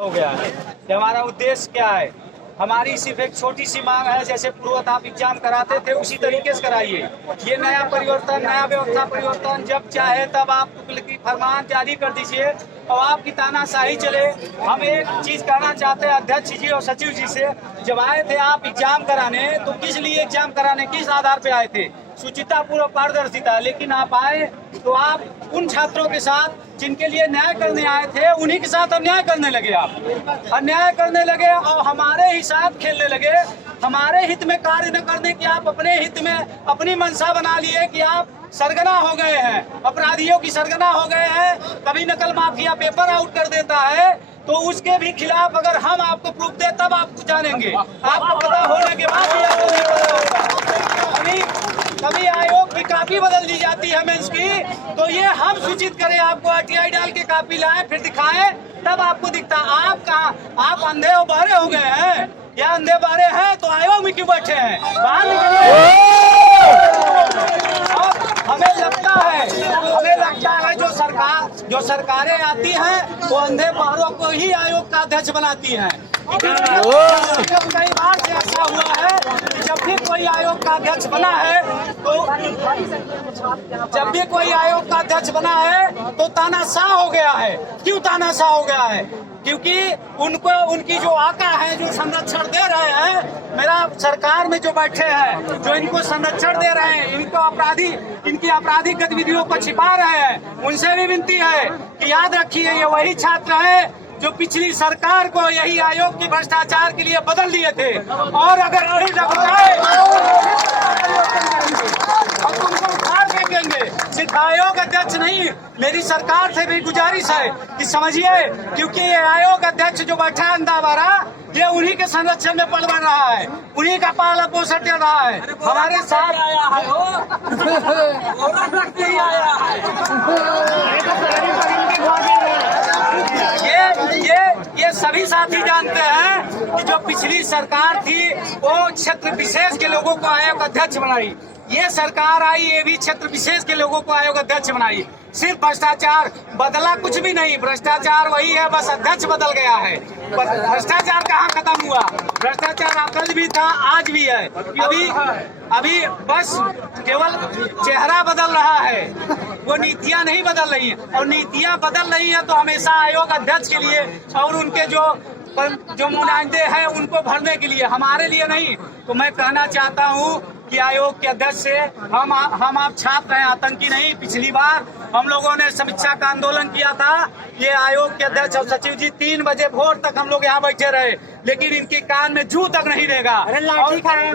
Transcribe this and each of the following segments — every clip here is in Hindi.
हो गया है कि हमारा उद्देश्य क्या है। हमारी सिर्फ एक छोटी सी मांग है, जैसे पूर्वत आप एग्जाम कराते थे उसी तरीके से कराइए। ये नया परिवर्तन, नया व्यवस्था परिवर्तन, जब चाहे तब आप तुगलकी फरमान जारी कर दीजिए और आपकी तानाशाही चले। हम एक चीज कहना चाहते हैं अध्यक्ष जी और सचिव जी से, जब आए थे आप एग्जाम कराने तो किस लिए एग्जाम कराने, किस आधार पे आए थे? शुचिता पूर्व पारदर्शिता। लेकिन आप आए तो आप उन छात्रों के साथ जिनके लिए न्याय करने आए थे उन्हीं के साथ अन्याय करने लगे। आप अन्याय करने लगे और हमारे ही साथ खेलने लगे। हमारे हित में कार्य न करने की आप अपने हित में अपनी मंशा बना लिए कि आप सरगना हो गए हैं, अपराधियों की सरगना हो गए हैं। कभी नकल माफिया पेपर आउट कर देता है तो उसके भी खिलाफ अगर हम आपको प्रूफ दे तब आप जानेंगे। आपको पता होने के बाद भी आपको नहीं पता होगा। कभी आयोग की कॉपी बदल दी जाती है मेंस की, तो ये हम सूचित करें आपको, आरटीआई डाल के कॉपी लाएं फिर दिखाएं तब आपको दिखता। आप कहाँ, आप अंधे और बहरे हो गए हैं या अंधे बहरे हैं तो आयोग में क्यों बैठे हैं? बाहर निकलिए। हमें लगता है जो सरकारें आती हैं वो अंधे बहरों को ही आयोग का अध्यक्ष बनाती हैं। कई बार से ऐसा हुआ है कि जब भी कोई आयोग का अध्यक्ष बना है तो तानाशाह हो गया है। क्यों तानाशाह हो गया है? क्योंकि उनको उनकी जो आका है, जो संरक्षण दे रहे हैं, मेरा सरकार में जो बैठे हैं, जो इनको संरक्षण दे रहे हैं, इनकी आपराधिक गतिविधियों को छिपा रहे हैं, उनसे भी विनती है कि याद रखिए ये वही छात्र है जो पिछली सरकार को यही आयोग की भ्रष्टाचार के लिए बदल दिए थे। और अगर नहीं लगवाए हम तुमको उखाड़ फेंकेंगे। सिर्फ आयोग अध्यक्ष नहीं, मेरी सरकार से भी गुजारिश है कि समझिए, क्योंकि ये आयोग अध्यक्ष जो बैठा है अंधावारा, ये उन्हीं के संरक्षण में पल बन रहा है, उन्हीं का पालन पोषण चल रहा है। हमारे साथ आया ये सभी साथी जानते हैं कि जो पिछली सरकार थी वो क्षेत्र विशेष के लोगों को आयोग अध्यक्ष बनाई। ये सरकार आई, ये भी क्षेत्र विशेष के लोगों को आयोग अध्यक्ष बनाई। सिर्फ भ्रष्टाचार बदला कुछ भी नहीं, भ्रष्टाचार वही है, बस अध्यक्ष बदल गया है। भ्रष्टाचार कहाँ खत्म हुआ? भ्रष्टाचार कल भी था, आज भी है। अभी बस केवल चेहरा बदल रहा है, वो नीतियाँ नहीं बदल रही है। और नीतियाँ बदल रही है तो हमेशा आयोग अध्यक्ष के लिए और उनके जो नुमाइंदे हैं उनको भरने के लिए, हमारे लिए नहीं। तो मैं कहना चाहता हूँ कि आयोग के अध्यक्ष से हम आप छात्र हैं, आतंकी नहीं। पिछली बार हम लोगों ने समीक्षा का आंदोलन किया था, ये आयोग के अध्यक्ष और सचिव जी 3 बजे भोर तक हम लोग यहाँ बैठे रहे, लेकिन इनके कान में जू तक नहीं देगा।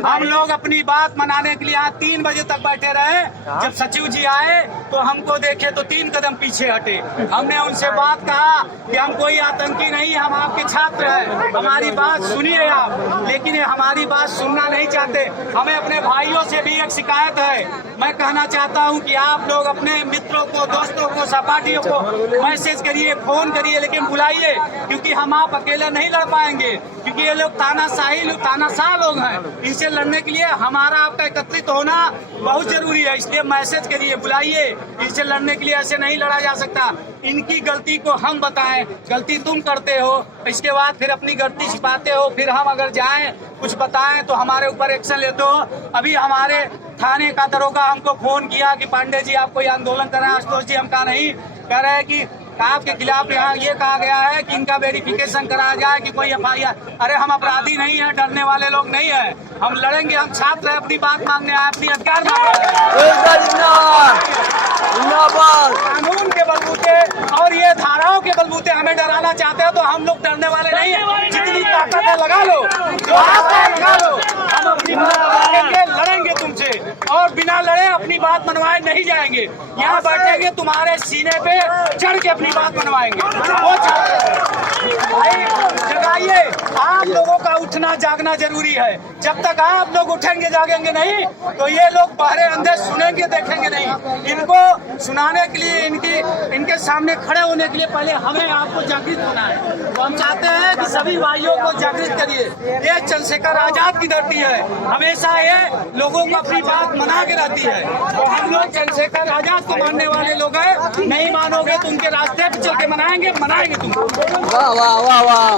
हम लोग अपनी बात मनाने के लिए यहाँ 3 बजे तक बैठे रहे। जब सचिव जी आए तो हमको देखे तो 3 कदम पीछे हटे। हमने उनसे बात कहा कि हम कोई आतंकी नहीं, हम आपके छात्र हैं, हमारी बात सुनिए आप। लेकिन हमारी बात सुनना नहीं चाहते। हमें अपने भाइयों से भी एक शिकायत है। मैं कहना चाहता हूं कि आप लोग अपने मित्रों को, दोस्तों को, सहपाठियों को मैसेज करिए, फोन करिए, लेकिन बुलाइए, क्योंकि हम आप अकेले नहीं लड़ पाएंगे। क्योंकि ये लोग तानाशाह लोग हैं। इनसे लड़ने के लिए हमारा आपका एकत्रित होना बहुत जरूरी है। इसलिए मैसेज करिए, बुलाइए। इनसे लड़ने के लिए ऐसे नहीं लड़ा जा सकता। इनकी गलती को हम बताएं, गलती तुम करते हो, इसके बाद फिर अपनी गलती छिपाते हो, फिर हम अगर जाएं कुछ बताएं तो हमारे ऊपर एक्शन लेते हो। अभी हमारे थाने का दरोगा हमको फोन किया कि पांडे जी आप कोई आंदोलन कर रहे हैं। आशुतोष जी हम कहा नहीं, कह रहे हैं कि आपके खिलाफ यहाँ ये कहा गया है कि इनका वेरिफिकेशन कराया जाए कि कोई एफआईआर। अरे हम अपराधी नहीं है, डरने वाले लोग नहीं है, हम लड़ेंगे। हम छात्र हैं, अपनी बात मांगने आए, अपनी अधिकार कानून के बलबूते और ये धाराओं के बलबूते हमें डराना चाहते हो तो हम लोग डरने वाले नहीं है। जितनी ताकत है लगा लो, जो हाथ है लगा लो। हम अपनी बात मांगेंगे, लड़ेंगे तुमसे, और बिना लड़े अपनी बात मनवाए नहीं जाएंगे। यहाँ बैठेंगे, तुम्हारे सीने पे चढ़ के अपनी बात मनवाएंगे। वो भाई जगाइए, आप लोगों का उठना जागना जरूरी है। जब तक आप लोग उठेंगे जागेंगे नहीं तो ये लोग बहरे अंधे सुनेंगे देखेंगे नहीं। इनको सुनाने के लिए, इनके सामने खड़े होने के लिए पहले हमें आपको जागृत होना है। तो हम चाहते हैं कि सभी भाइयों को जागृत करिए। ये चंद्रशेखर आजाद की धरती है, हमेशा ये लोगों को अपनी बात मना के रहती है। तो हम लोग चंद्रशेखर आजाद को मानने वाले लोग हैं। नहीं मानोगे तो उनके रास्ते पे चल के मनाएंगे तुमको। वाह वाह वाह वाह।